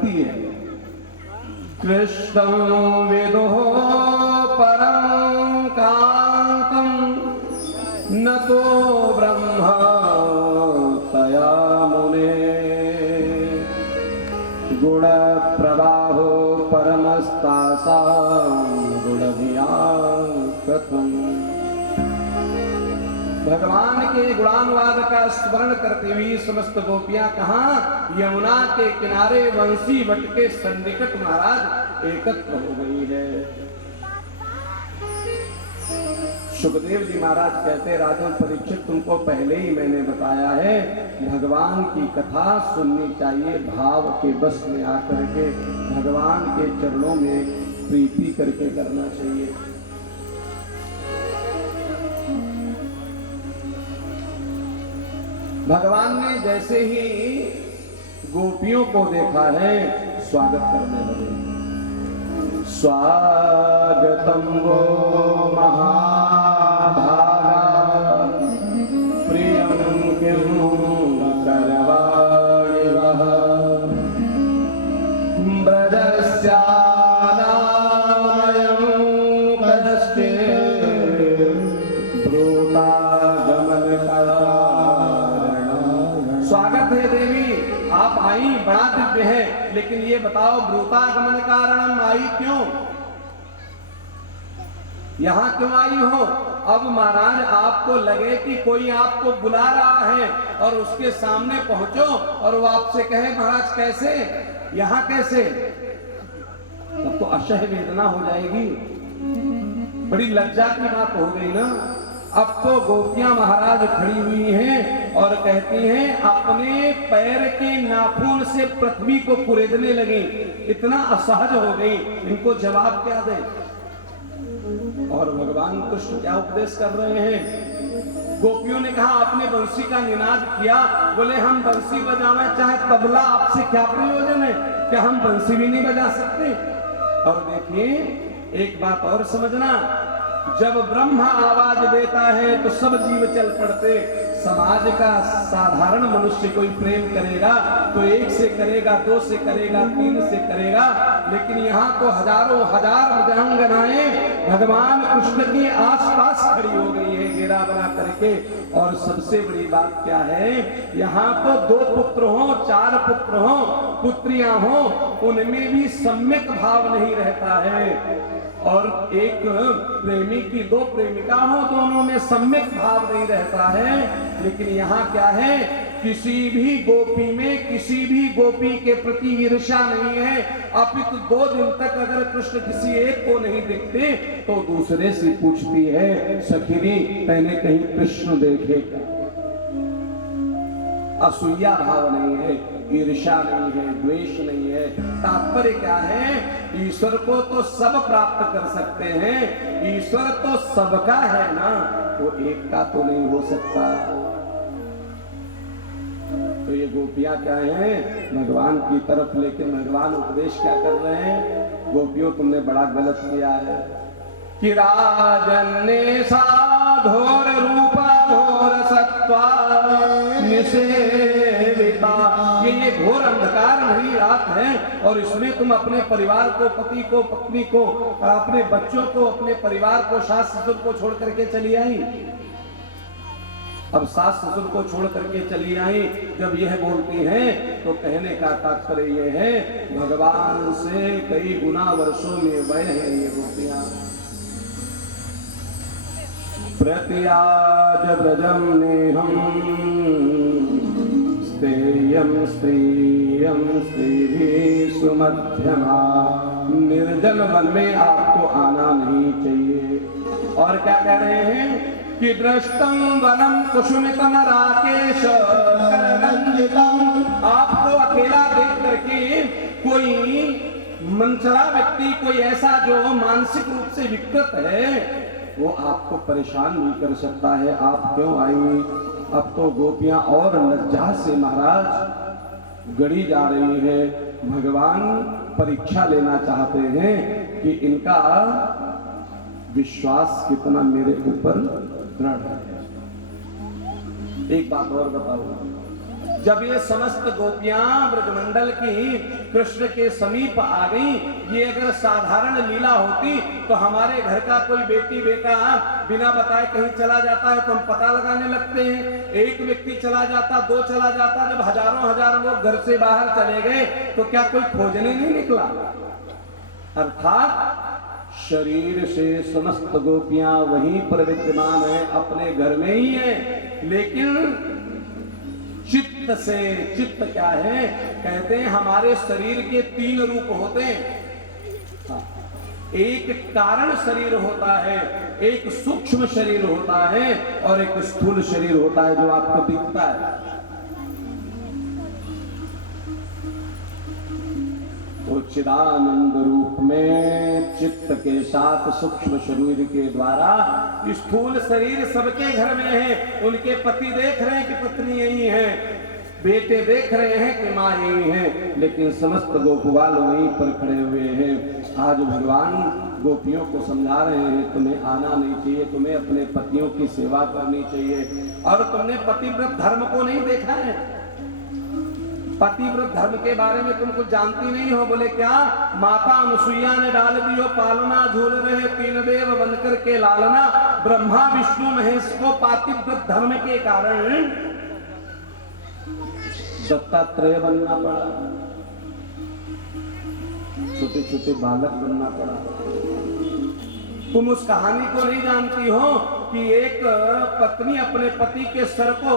करती है। कृष्णं विदुः परं कांतं न तो ब्रह्म तया मुने गुण प्रवाहो परमस्तासां गुणधियां कथम्। भगवान के गुणानुवाद का स्मरण करते हुए समस्त गोपियां कहां, यमुना के किनारे वंशी वट के सन्निकट महाराज एकत्र हो गई है। सुखदेव जी महाराज कहते, राजन परीक्षित तुमको पहले ही मैंने बताया है, भगवान की कथा सुननी चाहिए भाव के बस में आकर के, भगवान के चरणों में प्रीति करके करना चाहिए। भगवान ने जैसे ही गोपियों को देखा है स्वागत करने लगे। स्वागतम वो महाभागा प्रियं किं करवाणि वः ब्रजस्यानामयं कश्चित् ब्रूतागमनकारणम्। स्वागत है देवी, आप आई, बड़ा दिव्य है, लेकिन ये बताओ ब्रूतागमन कारणम आई क्यों, यहां क्यों आई हो? अब महाराज आपको लगे कि कोई आपको बुला रहा है और उसके सामने पहुंचो और वो आपसे कहे महाराज कैसे, यहां कैसे, तब तो असह्य वेदना हो जाएगी, बड़ी लज्जा की बात हो गई ना। अब तो गोपियां महाराज खड़ी हुई हैं और कहती हैं, अपने पैर के नाखून से पृथ्वी को कुरेदने लगी, इतना असहज हो गई, इनको जवाब क्या दे। और भगवान कृष्ण क्या उपदेश कर रहे हैं? गोपियों ने कहा आपने बंसी का निनाद किया, बोले हम बंसी बजावे चाहे तबला, आपसे क्या प्रयोजन है, क्या हम बंसी भी नहीं बजा सकते? और देखिए एक बात और समझना, जब ब्रह्मा आवाज देता है तो सब जीव चल पड़ते। समाज का साधारण मनुष्य कोई प्रेम करेगा तो एक से करेगा, दो से करेगा, तीन से करेगा, लेकिन यहाँ तो हजारों हजार मृदंगनाएं भगवान कृष्ण के आसपास खड़ी हो गई है घेरा बना करके। और सबसे बड़ी बात क्या है, यहाँ तो 2 पुत्र हो, 4 पुत्र हो, पुत्रियां हो, उनमें भी सम्यक भाव नहीं रहता है। और एक प्रेमी की 2 प्रेमिका हो, दोनों में सम्यक भाव नहीं रहता है। लेकिन यहाँ क्या है, किसी भी गोपी में किसी भी गोपी के प्रति ईर्ष्या नहीं है, अपितु 2 दिन तक अगर कृष्ण किसी एक को नहीं देखते तो दूसरे से पूछती है, सखिनी मैंने कहीं कृष्ण देखे क्या? असूया भाव नहीं है, ईर्ष्या नहीं है, द्वेष नहीं है। तात्पर्य क्या है, ईश्वर को तो सब प्राप्त कर सकते हैं, ईश्वर तो सबका है ना, वो एक का तो नहीं हो सकता। तो ये गोपियां क्या हैं, भगवान की तरफ, लेकिन भगवान उपदेश क्या कर रहे हैं, गोपियों तुमने बड़ा गलत किया है कि राजन ने साधोर रूपा घोर सत्वा निषेविता, ये घोर अंधकार भरी रात है और इसमें तुम अपने परिवार को, पति को, पत्नी को, अपने बच्चों को, अपने परिवार को, सास ससुर को छोड़ करके चली आई। अब सास ससुर को छोड़ करके चली आई, जब यह बोलती हैं तो कहने का तात्पर्य यह है, भगवान से कई गुना वर्षों में वह है ये गोपियां। प्रत्याज व्रजम नेहम स्तेयं स्त्रियं स्त्रीभिः सुमध्यमा, निर्जन वन में आपको आना नहीं चाहिए। और क्या कह रहे हैं कि दृष्टं वनम कुसुमितं राकेश कररंजितम्, आपको अकेला देख करके कोई मनचला व्यक्ति, कोई ऐसा जो मानसिक रूप से विकृत है, वो आपको परेशान नहीं कर सकता है। आप क्यों आई? अब तो गोपियां और लज्जा से महाराज गड़ी जा रही है। भगवान परीक्षा लेना चाहते हैं कि इनका विश्वास कितना मेरे ऊपर दृढ़ है। एक बात और बताओ, जब ये समस्त गोपियां ब्रजमंडल की कृष्ण के समीप आ गई। ये अगर साधारण लीला होती तो हमारे घर का कोई बेटी बेटा बिना बताए कहीं चला जाता है तो हम पता लगाने लगते हैं। एक व्यक्ति चला जाता, दो चला जाता, जब हजारों हजार लोग घर से बाहर चले गए तो क्या कोई खोजने नहीं निकला? अर्थात शरीर से समस्त गोपियां वहीं पर विद्यमान है, अपने घर में ही है, लेकिन चित्त से, चित्त क्या है? कहते हैं हमारे शरीर के 3 रूप होते हैं। एक कारण शरीर होता है, एक सूक्ष्म शरीर होता है और एक स्थूल शरीर होता है जो आपको दिखता है। तो चिदानंद रूप में चित्त के साथ सूक्ष्म शरीर के द्वारा स्थूल शरीर सबके घर में है। उनके पति देख रहे हैं कि पत्नी यही है, बेटे देख रहे हैं कि माँ यही है, लेकिन समस्त गोपवाल वहीं पर खड़े हुए हैं। आज भगवान गोपियों को समझा रहे हैं तुम्हें आना नहीं चाहिए, तुम्हें अपने पतियों की सेवा करनी चाहिए। और तुमने पतिव्रत धर्म को नहीं देखा है, पतिव्रत धर्म के बारे में तुम कुछ जानती नहीं हो। बोले क्या? माता अनुसुईया ने डाल दियो पालना, झूल रहे 3 देव बनकर के लालना। ब्रह्मा विष्णु महेश को पतिव्रत धर्म के कारण दत्तात्रेय बनना पड़ा, छोटे छोटे बालक बनना पड़ा। तुम उस कहानी को नहीं जानती हो कि एक पत्नी अपने पति के सर को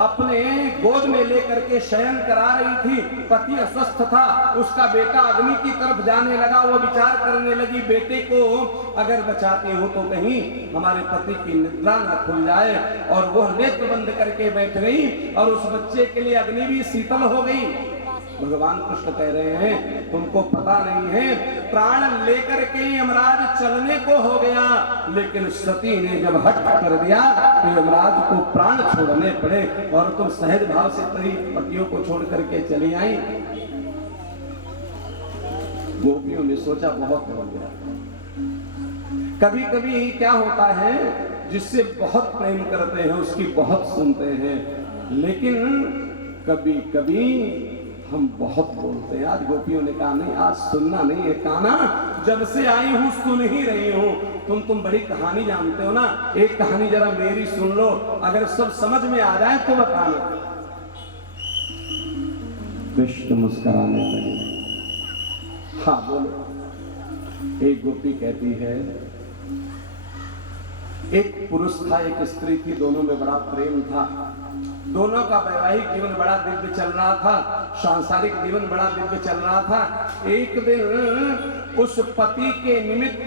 अपने गोद में लेकर के शयन करा रही थी। पति अस्वस्थ था, उसका बेटा अग्नि की तरफ जाने लगा। वो विचार करने लगी बेटे को अगर बचाते हो तो कहीं हमारे पति की निद्रा न खुल जाए, और वह नेत्र बंद करके बैठ गई और उस बच्चे के लिए अग्नि भी शीतल हो गई। भगवान कृष्ण कह रहे हैं तुमको पता नहीं है, प्राण लेकर के यमराज चलने को हो गया, लेकिन सती ने जब हट कर दिया तो यमराज को प्राण छोड़ने पड़े, और तुम सहज भाव से तेरी पतियों को छोड़ करके चली आई। गोपियों ने सोचा बहुत हो गया। कभी कभी क्या होता है, जिससे बहुत प्रेम करते हैं उसकी बहुत सुनते हैं, लेकिन कभी कभी हम बहुत बोलते हैं। आज गोपियों ने कहा नहीं, आज सुनना नहीं है, काना जब से आई हूं सुन ही रही हूं। तुम बड़ी कहानी जानते हो ना, एक कहानी जरा मेरी सुन लो, अगर सब समझ में आ जाए तो बताना। कृष्ण मुस्कुराने लगे। हाँ बोलो। एक गोपी कहती है एक पुरुष था, एक स्त्री थी, दोनों में बड़ा प्रेम था, दोनों का वैवाहिक जीवन बड़ा दिव्य चल रहा था, सांसारिक जीवन बड़ा दिव्य चल रहा था। एक दिन उस पति के निमित्त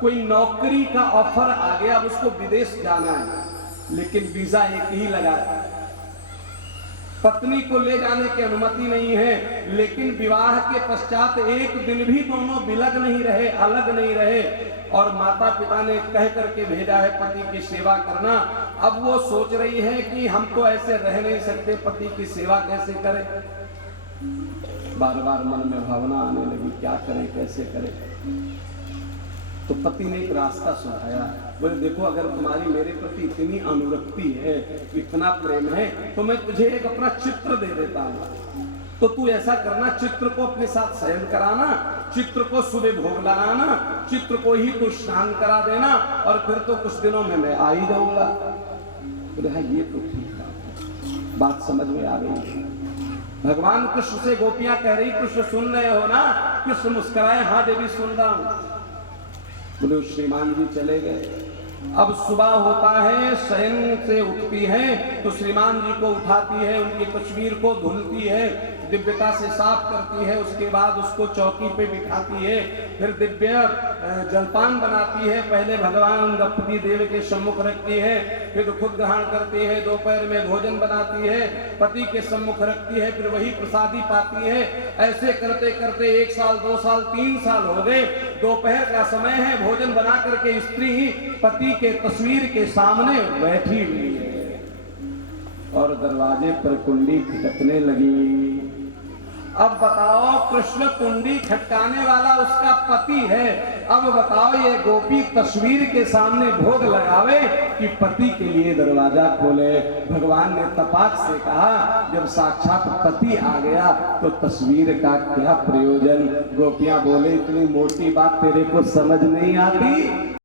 कोई नौकरी का ऑफर आ गया, अब उसको विदेश जाना है, लेकिन वीजा एक ही लगा है, पत्नी को ले जाने की अनुमति नहीं है। लेकिन विवाह के पश्चात एक दिन भी दोनों बिलग नहीं रहे, अलग नहीं रहे, और माता पिता ने कह करके भेजा है पति की सेवा करना। अब वो सोच रही है कि हम तो ऐसे रह नहीं सकते, पति की सेवा कैसे करें। बार बार मन में भावना आने लगी क्या करें, कैसे करें। तो पति ने एक रास्ता सुझाया, बोले देखो अगर तुम्हारी मेरे प्रति इतनी अनुरक्ति है, इतना प्रेम है, तो मैं तुझे एक अपना चित्र दे देता हूँ। तो तू ऐसा करना, चित्र को अपने साथ शयन कराना, चित्र को सुबह भोग लगाना, चित्र को ही तू स्नान करा देना, और फिर तो कुछ दिनों में मैं आ ही जाऊंगा। बोले हाँ ये तो ठीक है, बात समझ में आ गई। भगवान कृष्ण से गोपियां कह रही कृष्ण सुन रहे हो ना? कृष्ण मुस्कुराए, हाँ देवी सुन रहा हूं। बोले श्रीमान जी चले गए। अब सुबह होता है, शयन से उठती है तो श्रीमान जी को उठाती है, उनकी तस्वीर को धुलती है, दिव्यता से साफ करती है, उसके बाद उसको चौकी पे बिठाती है, फिर दिव्य जलपान बनाती है। पहले भगवान गणपति देव के सम्मुख रखती है, फिर खुद ग्रहण करती है, दोपहर में भोजन बनाती है, पति के सम्मुख रखती है, फिर वही प्रसादी पाती है। ऐसे करते करते 1 साल 2 साल 3 साल हो गए। दोपहर का समय है, भोजन बना करके स्त्री पति के तस्वीर के सामने बैठी हुई है और दरवाजे पर कुंडी खटकने लगी। अब बताओ, कृष्ण कुंडी खटकाने वाला उसका पति है। अब बताओ, ये गोपी तस्वीर के सामने भोग लगावे कि पति के लिए दरवाजा खोले। भगवान ने तपाक से कहा, जब साक्षात पति आ गया तो तस्वीर का क्या प्रयोजन। गोपियां बोले, इतनी मोटी बात तेरे को समझ नहीं आती।